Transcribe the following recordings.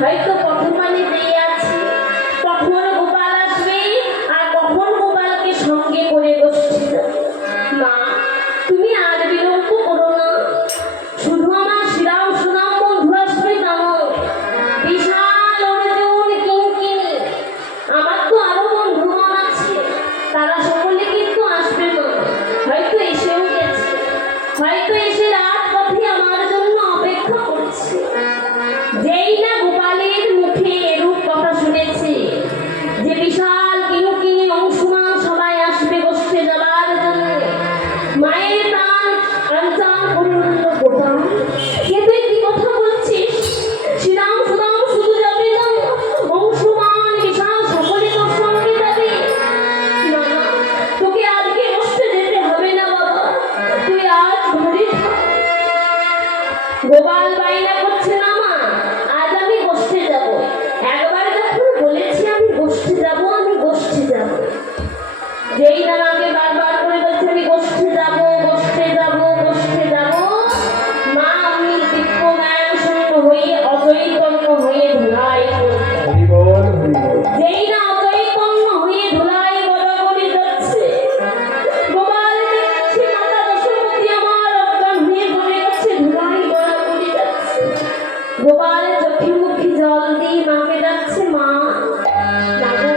হয়তো পথপানে দিয়ে আছে, কখন গোপাল আসবে আর কখন গোপালকে সঙ্গে করে গোষ্ঠী যাবে। মা, তুমি আর বিলম্ব করো না, শুধু আমার শ্রীরাম সুনাম বন্ধু আসবে তা নয়, বিশাল অর্জুন কিঙ্কিণী, আমার তো আরো বন্ধুগণ আছে, তারা সকলে কিন্তু আসবে না, হয়তো এসেও গেছে, হয়তো এসে রাত পথে আমার জন্য অপেক্ষা করছে। যেই না গোপালের মুখে এরূপ কথা শুনেছে যে বিশাল কিঙ্কিণী অংশুমান সবাই আসবে গোষ্ঠে যাবার জন্য, মায়ের প্রাণ আনচান করে উঠল, গোপাল এ তুই কি কথা বলছিস? শ্রীরাম সুদাম শুধু যাবে না, অংশুমান বিশাল সকলে তোর সঙ্গে যাবে। না না, তোকে আজকে গোষ্ঠে যেতে হবে না বাবা, তুই আজ ঘরে থাক। গোপাল বাইনা করছে, না মা, আজ আমি গোষ্ঠে যাব, একবার যখন বলেছি আমি গোষ্ঠে যাব, আমি গোষ্ঠে যাব। যেই না আমাকে বারবার করে বলছে আমি গোষ্ঠে যাব, গোষ্ঠে যাব, গোষ্ঠে যাব, মা আমি দিব্যজ্ঞান শূন্য হয়ে অচৈতন্য হয়ে ধুলাই যেই না অচৈতন্য হয়ে ধুলাই গড়াগড়ি যাচ্ছে, গোপাল দেখছে মাতা দশমতী আমার অজ্ঞান হয়ে পড়ে গেছে, ধুলাই গড়াগড়ি যাচ্ছে। গোপাল চোখে মুখে জল দিয়ে মাকে যাচ্ছে, মা ডাকো।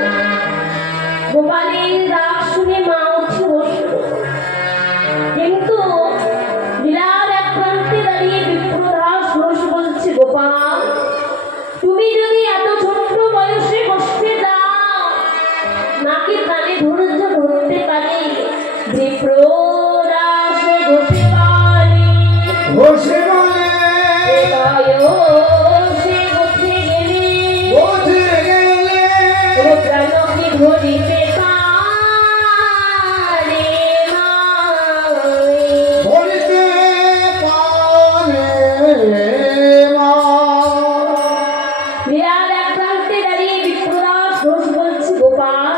গোপালের ডাক শুনে মা উঠে বসল, কিন্তু বিরাট এক প্রান্তে দাঁড়িয়ে বিপ্রদাস ঘোষ বলছে, গোপাল তুমি যদি এত ছোট্ট বয়সে বসতে যাও, নাকি কানে ধৈর্য ধরতে পারে? বিপ্রদাস ঘোষে পারে, বসে বলে বয়সে উঠে গেলে ও প্রাণকে ধরিতে পারে মায়ে। বলিতে পারে মা। বিরাট এক প্রান্তে দাঁড়িয়ে বিপ্রদাস ঘোষ বলছে, গোপাল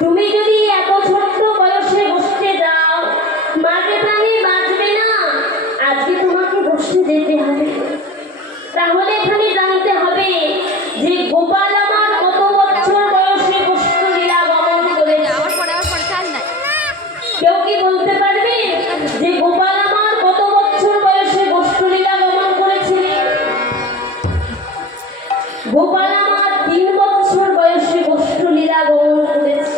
তুমি যদি এত ছোট্ট বয়সে বসতে যাও, মাকে প্রাণে বাঁচবে না, আজকে তোমাকে বসতে যেতে হবে। তাহলে এখানে জানতে হবে যে গোপাল আমার কত বছর বয়সে বস্তু লীলা গমন করেছে। কেউ কি বলতে পারবে যে গোপাল আমার কত বছর বয়সে বস্তু লীলা গমন করেছে? গোপাল আমার 3 বছর বয়সে বস্তু লীলা গমন করেছে।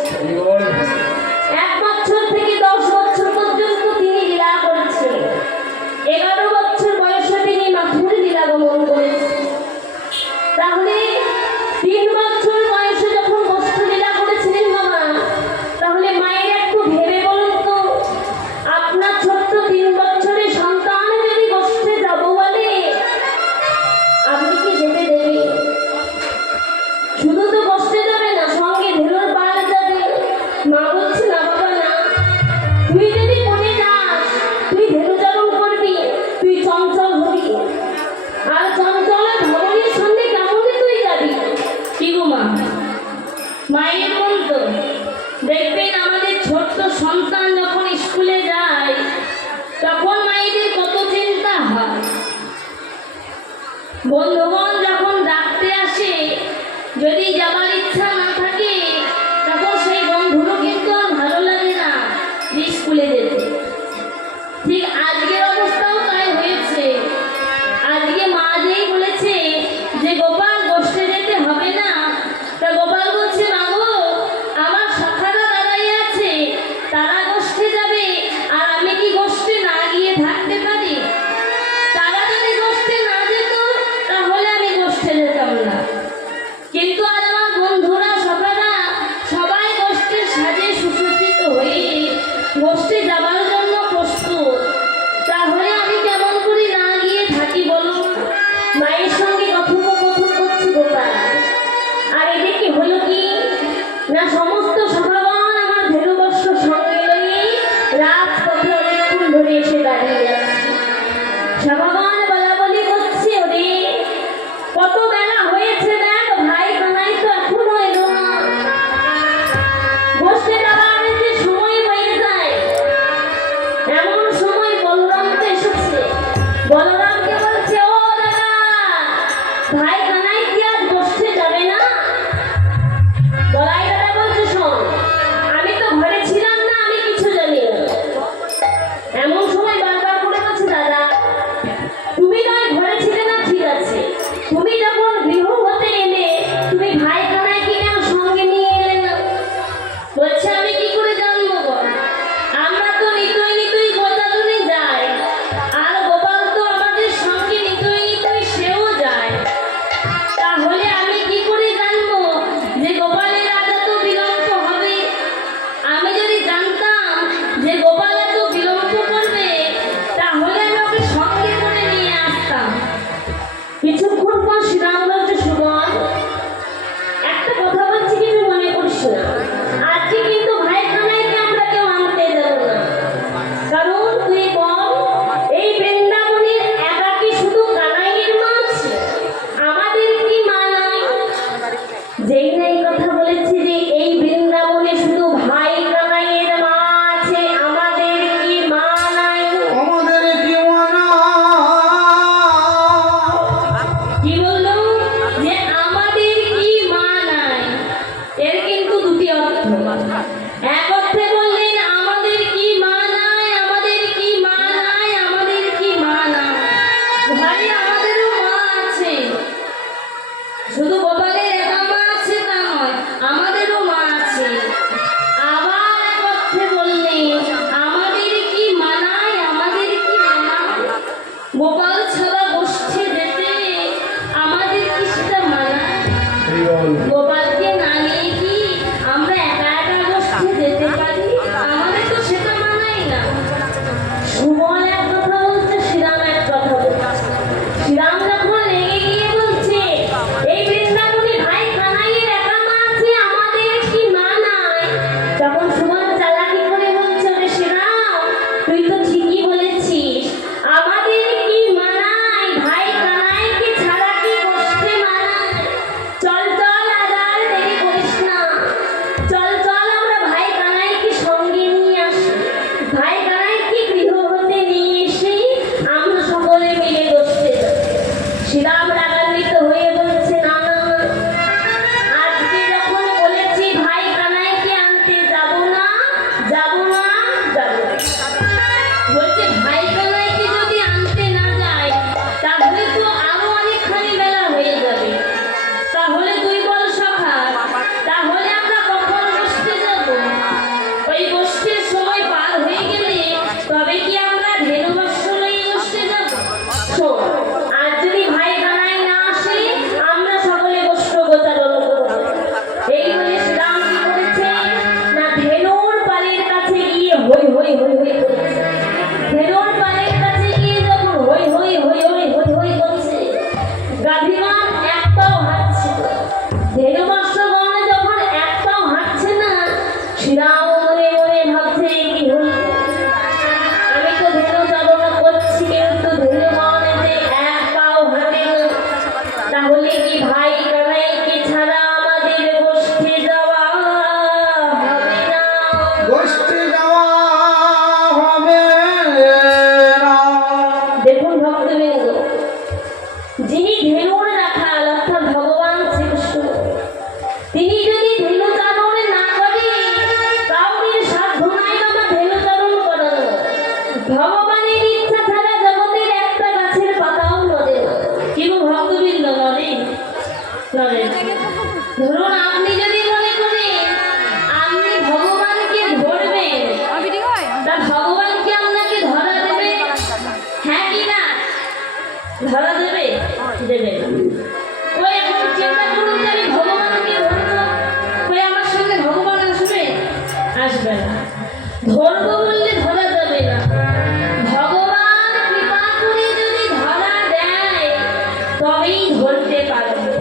1 বছর থেকে 10 বছর পর্যন্ত তিনি লীলা করেছেন। 11 বছর বয়সে তিনি মাথুর লীলা গমন করেছেন। তাহলে 3 বছর বয়সে যখন বস্তু লীলা করেছিলেন বাবা, তাহলে মায়ের একটু ভেবে বলুন তো, আপনার ছোট্ট 3 বছরের সন্তান যদি গোষ্ঠে যাব বলে, আপনি কি যেতে দেবেন? শুধু তো গোষ্ঠে যাবে না, সঙ্গে ধেনুর পাল যাবে। মা বলছে, না বাবা না, তুই যদি মনে যাস তুই ধেনুচারণ করবি, তুই চঞ্চল হবি, আর চঞ্চল ভবনের সঙ্গে কেমনে তুই যাবি? কি গো মা, মায়ের মন তো দেখবেন আমাদের ছোট্ট সন্তান যখন স্কুলে যায় তখন মায়েদের কত চিন্তা হয়। বন্ধুগণ যখন ডাকতে আসে, যদি যাবার ইচ্ছা না থাকে তখন সেই বন্ধুরও কিন্তু আর ভালো লাগে না যে স্কুলে যেতে। ঠিক আজকের অবস্থাও তাই হয়েছে। আজকে মা যেই বলেছে যে গোপাল গোষ্ঠে যেতে হবে না, তা গোপাল বলছে, মা গো, আমার শাখারা দাঁড়াই আছে, তারা গোষ্ঠে যাবে, আর আমি কি গোষ্ঠে না গিয়ে থাকতে পারি? তারা যদি গোষ্ঠে না যেত তাহলে আমি আছে, শুধু গোপালের একা মা আছে তা নয়, আমাদেরও মা আছে। আবার এক অর্থে বললে আমাদের কি মানায়, আমাদের কি মানায়? গোপাল ছাড়া গোষ্ঠী যেতে আমাদের কি সেটা মানায়? গোপালকে না নিয়ে কি আমরা একা একা গোষ্ঠী যেতে পারি? আমাদের তো সেটা মানায় না। সুবল এক কথা বলছে, শ্রীরাম এক কথা বলছে। শ্রীরাম যখন লেগে গিয়ে বলছে এই বৃন্দাবনে ভাই কানাইয়ের একা মা আছে, আমাদের কি মানায়? তখন সুবল চালাকি করে বলছে, ওরে শ্রীরাম তুই তো ঠিকই বলেছিস, আমাদের কি মানায়? ভাই কানাইকে ছাড়া কি গোষ্ঠী মানায়? চল চল আদার দেরি করিস না, চল চল আমরা ভাই কানাইকে সঙ্গে নিয়ে আসি। ভাই কানাইকে গৃহ হতে নিয়ে এসে আমরা সকলে মিলে গোষ্ঠী যাব। শ্রীরাম রাগান্বিত হয়ে বলছে, না না, আজকে যখন বলেছি ভাই কানাইকে আনতে যাব না, যাব না, যাব না। বলছে ভাই কানাইকে যদি আনতে না যায় তাহলে তো আরো অনেকখানি বেলা হয়ে যাবে। তাহলে তুই বল সখা, তাহলে আমরা কখন গোষ্ঠী যাব? ওই গোষ্ঠীর সময় পার হয়ে গেলে তবে কি আমরা ধেনুবর্ষ লইয়ে গোষ্ঠী যাব? শোন, আর যদি ভাই কানাই না আসে আমরা সকলে গোষ্ঠ গোচারণ করব। এই বলে শ্রীরাম কি করেছে না, ধেনুর পালের কাছে গিয়ে হই হই হই হই করেছে। ধেনুর পালের কাছে গিয়ে যখন হই হই হই হই হই হই করছে, গাভীগণ এক পাও হাঁটছে না। ধেনুবর্ষগণ যখন এক পাও হাঁটছে না, শ্রীরাম মনে মনে ভাবছে কি হল, আমি তো ধেনু চালনা করছি কিন্তু ধেনুগণ যে এক পাও হাঁটে না, তাহলে কি ভাই কানাইকে ছাড়া আমাদের গোষ্ঠী যাওয়া হবে না? গোষ্ঠী যাওয়া হবে না। দেখুন ভক্তবৃন্দ, যিনি ধেনুর রাখাল অর্থাৎ ভগবান শ্রীকৃষ্ণ, তিনি যদি ধেনু চালন না করে কাউকে সাধ্য নাই বাবা ধেনু চালন করানো। ভগবানের ইচ্ছা ছাড়া জগতের একটা গাছের পাতাও নড়ে না। কি গো ভক্তবৃন্দ, নড়ে? নড়ে না। ধরুন আপনি যদি মনে করেন আপনি ভগবানকে ধরবেন, তা ভগবান কি আপনাকে ধরা দেবে? হ্যাঁ কি না? ধরা দেবে? দেবে না। ওই এখন চিন্তা করুন যে আমি ভগবানকে ধরবো, ওই আমার সঙ্গে ভগবান আসবে? আসবে না। ধরবো বললে ধরা যাবে না। ভগবান কৃপা করে যদি ধরা দেয় তবেই ধরতে পারবে।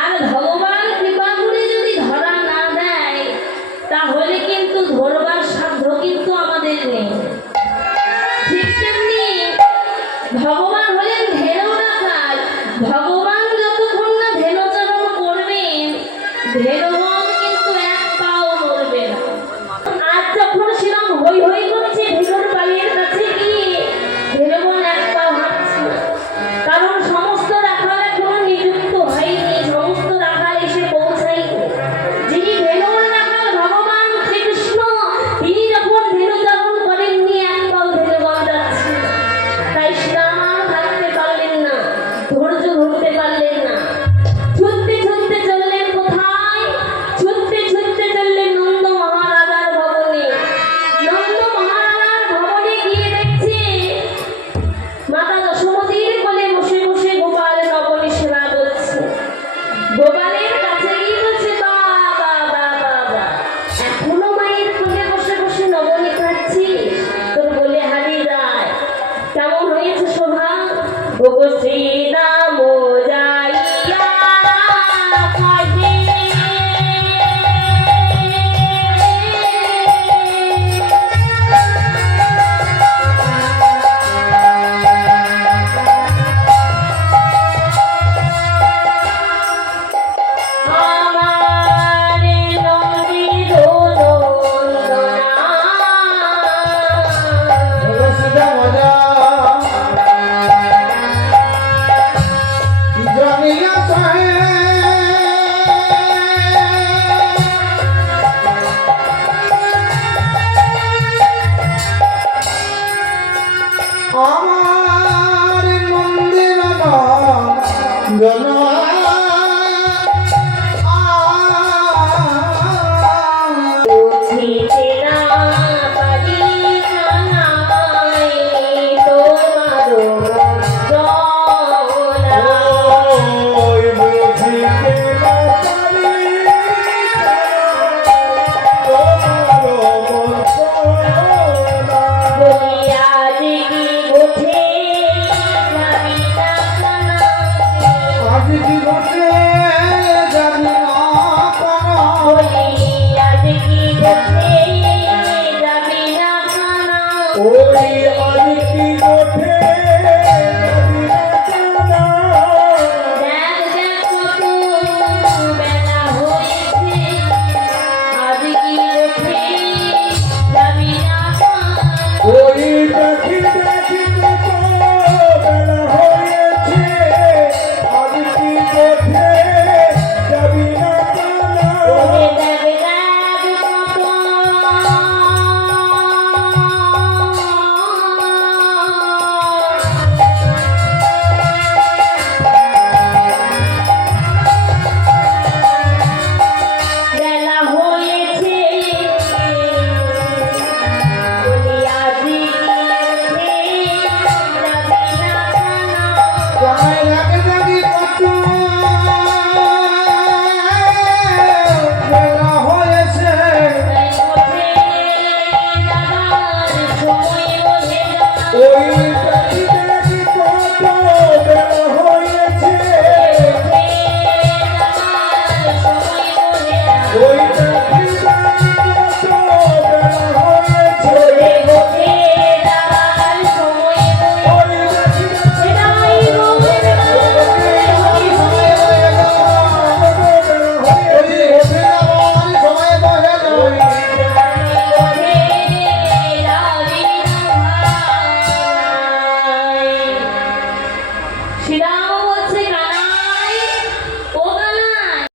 আর ভগবান কৃপা করে যদি ধরা না দেয় তাহলে কিন্তু ধরবার সাধ্য কিন্তু আমাদের নেই। ঠিক তেমনি ভগবান হলেন ধেনু রাখাল। ভগবান যতক্ষণ না ধেনুচারণ করবেন ধেনুগণ কিন্তু এক পাও নড়বে না। আজ যখন শ্রীরাম হই হই করছে ধেনুর পালের কাছে গিয়ে ধেনুগণ এক পাও হাঁটছে না। কারণ সমস্ত রাখাল এখনো নিযুক্ত হয়নি, সমস্ত রাখাল এসে পৌঁছায়নি। যিনি ধেনুর রাখাল ভগবান শ্রীকৃষ্ণ, তিনি যখন ধেনুচারণ করেননি এক পাও ধেনুগণ যাচ্ছে না। তাই শ্রীরাম আর থাকতে পারলেন না, ধৈর্য ধরতে পারলেন না। ছুটতে ছুটতে চললেন কোথায়? ছুটতে ছুটতে চললেন নন্দ মহারাজার ভবনে। নন্দ মহারাজার ভবনে গিয়ে দেখছে মাতা যশোমতীর কোলে বসে বসে গোপাল নবনী সেবা করছে। গোপালের কাছে গিয়ে বলছে, বাবা বাবা বাবা, এখনো মায়ের কোলে বসে বসে নবনী খাচ্ছিস? তোর বলে হারিয়ে যায়। কেমন হয়েছে শোভা? ওগো শ্রীরাম যাইয়া কাজে আমার নবীর নন্দনা। রসিদা মজা লাগে লাগে কত